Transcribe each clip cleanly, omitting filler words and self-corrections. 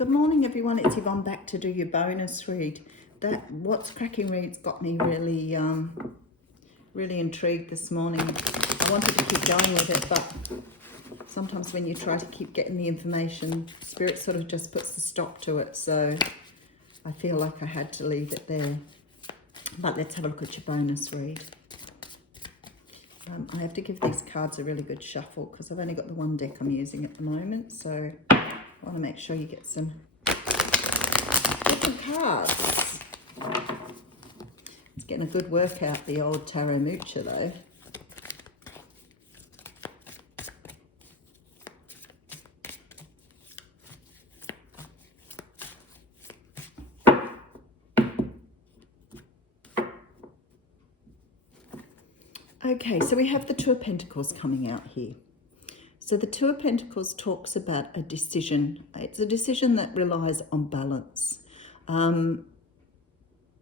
Good morning, everyone. It's Yvonne back to do your bonus read. That What's Cracking read's got me really, really intrigued this morning. I wanted to keep going with it, but sometimes when you try to keep getting the information, Spirit sort of just puts the stop to it. So I feel like I had to leave it there. But let's have a look at your bonus read. I have to give these cards a really good shuffle because I've only got the one deck I'm using at the moment. So I want to make sure you get some different cards. It's getting a good workout, the old Tarot Moocher, though. Okay, so we have the Two of Pentacles coming out here. So the Two of Pentacles talks about a decision. It's a decision that relies on balance. The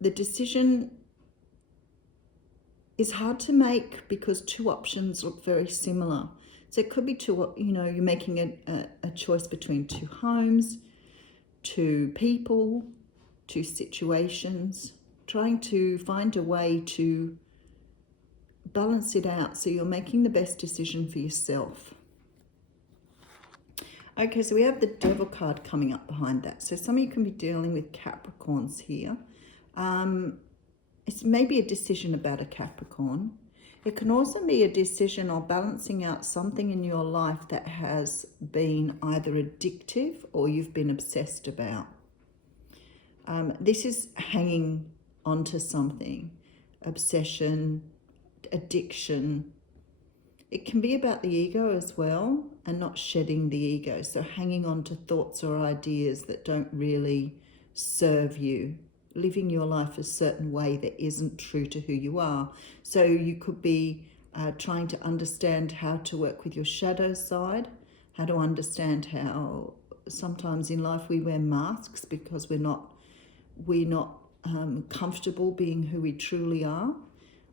decision is hard to make because two options look very similar. So it could be two, you're making a choice between two homes, two people, two situations, trying to find a way to balance it out so you're making the best decision for yourself. Okay, so we have the Devil card coming up behind that. So some of you can be dealing with Capricorns here. It's maybe a decision about a Capricorn. It can also be a decision or balancing out something in your life that has been either addictive or you've been obsessed about. This is hanging onto something, obsession, addiction. It can be about the ego as well and not shedding the ego. So hanging on to thoughts or ideas that don't really serve you, living your life a certain way that isn't true to who you are. So you could be trying to understand how to work with your shadow side, how to understand how sometimes in life we wear masks because we're not comfortable being who we truly are.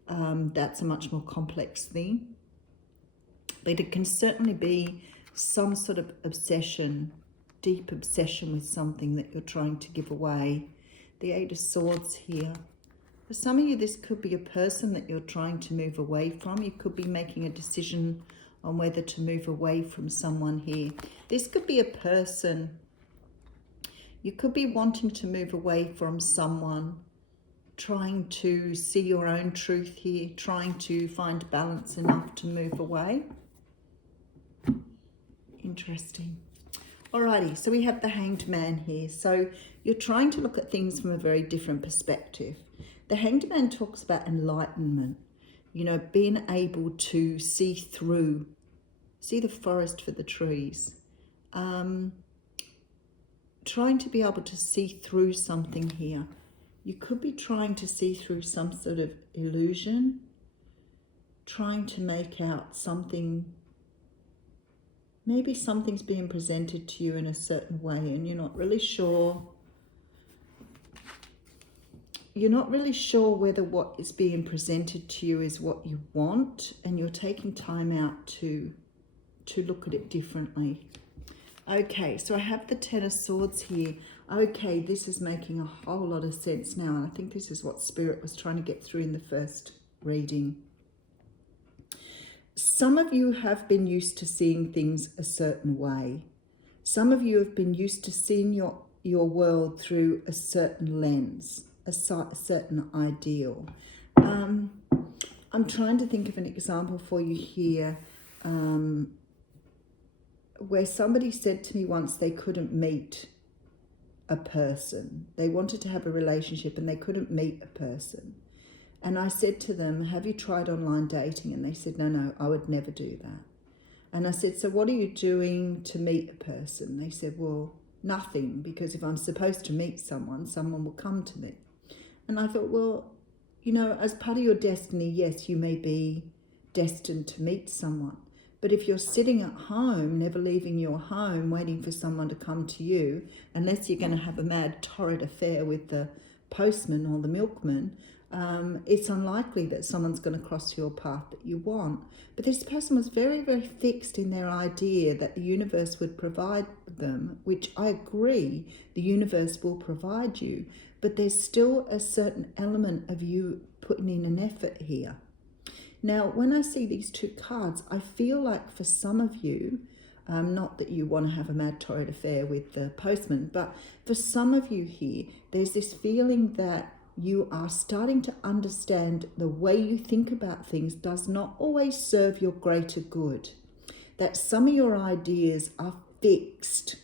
That's a much more complex thing. But it can certainly be some sort of obsession, deep obsession with something that you're trying to give away. The Eight of Swords here. For some of you, this could be a person that you're trying to move away from. You could be making a decision on whether to move away from someone here. This could be a person. You could be wanting to move away from someone, trying to see your own truth here, trying to find balance enough to move away. Interesting. Alrighty, so we have the Hanged Man here. So you're trying to look at things from a very different perspective. The Hanged Man talks about enlightenment, being able to see through, see the forest for the trees. Trying to be able to see through something here. You could be trying to see through some sort of illusion, trying to make out something. Maybe something's being presented to you in a certain way and you're not really sure. You're not really sure whether what is being presented to you is what you want, and you're taking time out to look at it differently. Okay, so I have the Ten of Swords here. Okay, this is making a whole lot of sense now, and I think this is what Spirit was trying to get through in the first reading. Some of you have been used to seeing things a certain way. Some of you have been used to seeing your world through a certain lens, a certain ideal. I'm trying to think of an example for you here where somebody said to me once they couldn't meet a person. They wanted to have a relationship and they couldn't meet a person. And I said to them, have you tried online dating? And they said, no, I would never do that. And I said, so what are you doing to meet a person? They said, well, nothing, because if I'm supposed to meet someone will come to me. And I thought, well, as part of your destiny, yes, you may be destined to meet someone. But if you're sitting at home, never leaving your home, waiting for someone to come to you, unless you're going to have a mad torrid affair with the postman or the milkman, it's unlikely that someone's going to cross your path that you want. But this person was very, very fixed in their idea that the universe would provide them, which I agree, the universe will provide you. But there's still a certain element of you putting in an effort here. Now, when I see these two cards, I feel like for some of you, not that you want to have a mad torrid affair with the postman, but for some of you here, there's this feeling that you are starting to understand the way you think about things does not always serve your greater good. That some of your ideas are fixed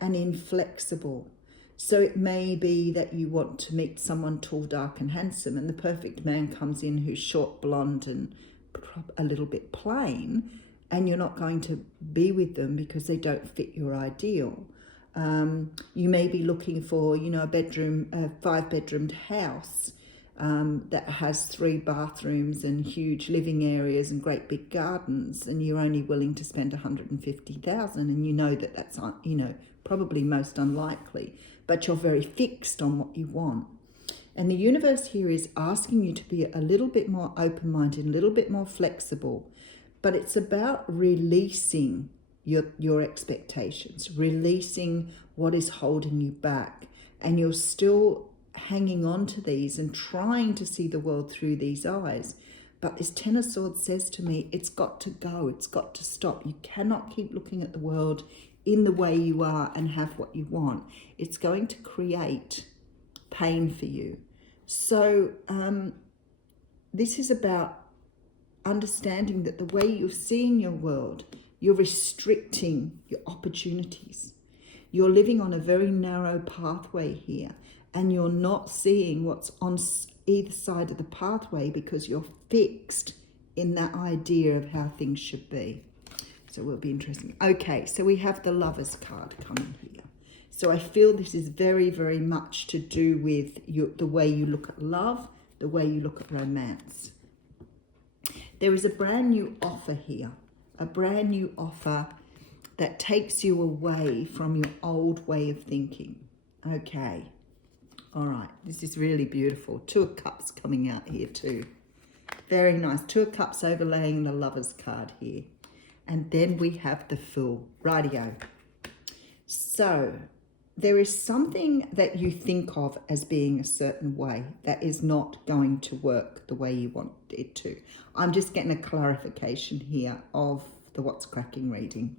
and inflexible. So it may be that you want to meet someone tall, dark and handsome, and the perfect man comes in who's short, blonde and a little bit plain, and you're not going to be with them because they don't fit your ideal. You may be looking for, a 5-bedroomed house that has 3 bathrooms and huge living areas and great big gardens, and you're only willing to spend 150,000, and you know that that's probably most unlikely, but you're very fixed on what you want. And the universe here is asking you to be a little bit more open-minded, a little bit more flexible, but it's about releasing your expectations, releasing what is holding you back. And you're still hanging on to these and trying to see the world through these eyes. But this Ten of Swords says to me, it's got to go, it's got to stop. You cannot keep looking at the world in the way you are and have what you want. It's going to create pain for you. So this is about understanding that the way you're seeing your world, you're restricting your opportunities. You're living on a very narrow pathway here, and you're not seeing what's on either side of the pathway because you're fixed in that idea of how things should be. So it will be interesting. Okay, so we have the Lovers card coming here. So I feel this is very, very much to do with the way you look at love, the way you look at romance. There is a brand new offer here. A brand new offer that takes you away from your old way of thinking. Okay. All right. This is really beautiful. 2 of Cups coming out here too. Very nice. 2 of Cups overlaying the Lovers card here. And then we have the Fool. Rightio. So there is something that you think of as being a certain way that is not going to work the way you want it to. I'm just getting a clarification here of the What's Cracking reading.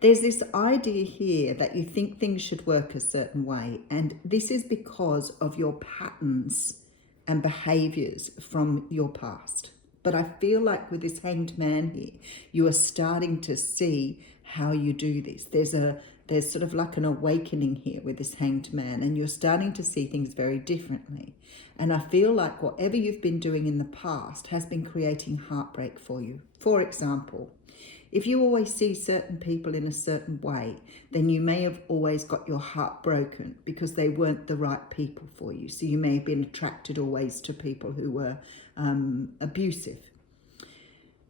There's this idea here that you think things should work a certain way, and this is because of your patterns and behaviors from your past. But I feel like with this Hanged Man here, you are starting to see how you do this. There's sort of like an awakening here with this Hanged Man, and you're starting to see things very differently. And I feel like whatever you've been doing in the past has been creating heartbreak for you. For example, if you always see certain people in a certain way, then you may have always got your heart broken because they weren't the right people for you. So you may have been attracted always to people who were abusive.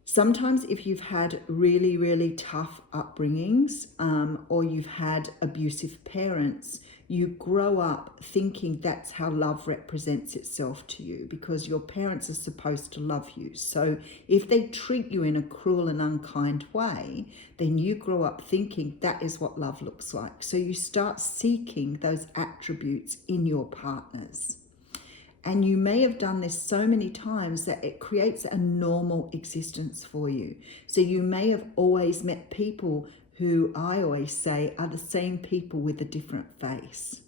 Sometimes if you've had really, really tough upbringings or you've had abusive parents, you grow up thinking that's how love represents itself to you because your parents are supposed to love you. So if they treat you in a cruel and unkind way, then you grow up thinking that is what love looks like. So you start seeking those attributes in your partners. And you may have done this so many times that it creates a normal existence for you. So you may have always met people who I always say are the same people with a different face.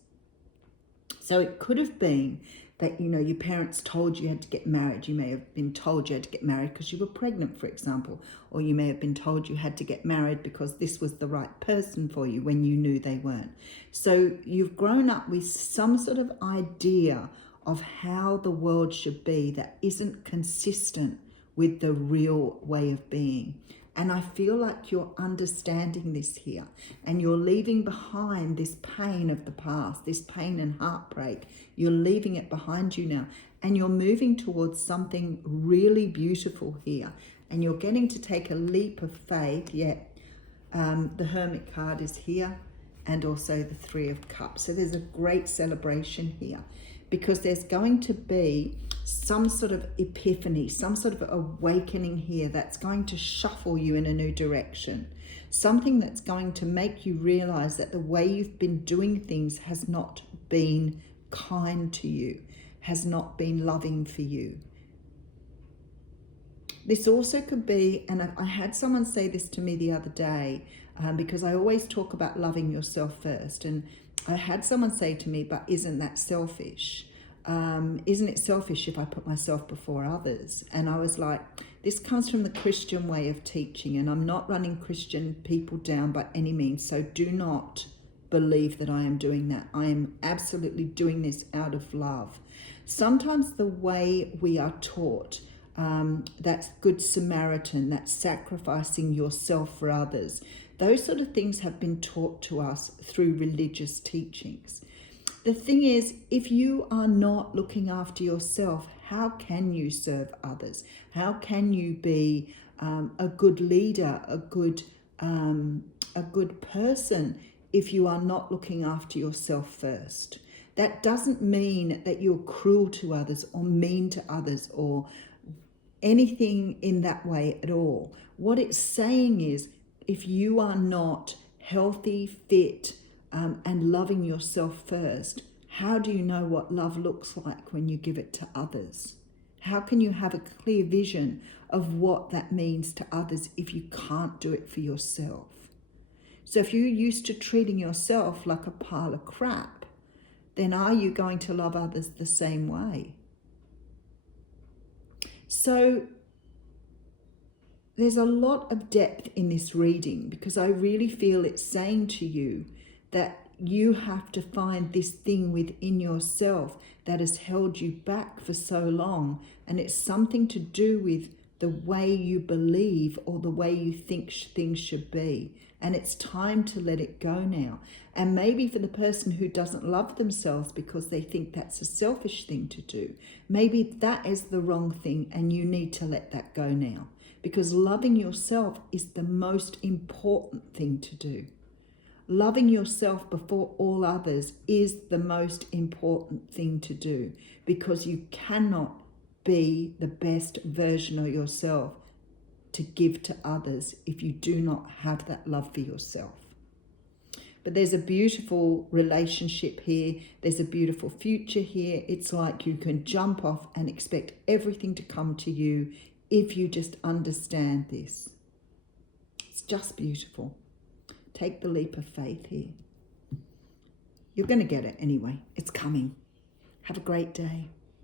So it could have been that, your parents told you had to get married. You may have been told you had to get married because you were pregnant, for example. Or you may have been told you had to get married because this was the right person for you when you knew they weren't. So you've grown up with some sort of idea of how the world should be that isn't consistent with the real way of being. And I feel like you're understanding this here and you're leaving behind this pain of the past, this pain and heartbreak. You're leaving it behind you now and you're moving towards something really beautiful here. And you're getting to take a leap of faith. The Hermit card is here and also the 3 of Cups. So there's a great celebration here. because there's going to be some sort of epiphany, some sort of awakening here that's going to shuffle you in a new direction. Something that's going to make you realize that the way you've been doing things has not been kind to you, has not been loving for you. This also could be, and I had someone say this to me the other day, because I always talk about loving yourself first. And I had someone say to me, but isn't that selfish? Isn't it selfish if I put myself before others? And I was like, this comes from the Christian way of teaching, and I'm not running Christian people down by any means. So do not believe that I am doing that. I am absolutely doing this out of love. Sometimes the way we are taught, that's Good Samaritan, that's sacrificing yourself for others, those sort of things have been taught to us through religious teachings. The thing is, if you are not looking after yourself, how can you serve others? How can you be a good leader, a good person, if you are not looking after yourself first? That doesn't mean that you're cruel to others or mean to others or anything in that way at all. What it's saying is, if you are not healthy, fit, and loving yourself first, how do you know what love looks like when you give it to others? How can you have a clear vision of what that means to others if you can't do it for yourself? So if you're used to treating yourself like a pile of crap, then are you going to love others the same way? So there's a lot of depth in this reading, because I really feel it's saying to you that you have to find this thing within yourself that has held you back for so long, and it's something to do with the way you believe or the way you think things should be, and it's time to let it go now. And maybe for the person who doesn't love themselves because they think that's a selfish thing to do, maybe that is the wrong thing and you need to let that go now, because loving yourself is the most important thing to do. Loving yourself before all others is the most important thing to do, because you cannot be the best version of yourself to give to others if you do not have that love for yourself. But there's a beautiful relationship here. There's a beautiful future here. It's like you can jump off and expect everything to come to you if you just understand this. It's just beautiful. Take the leap of faith here. You're going to get it anyway. It's coming. Have a great day.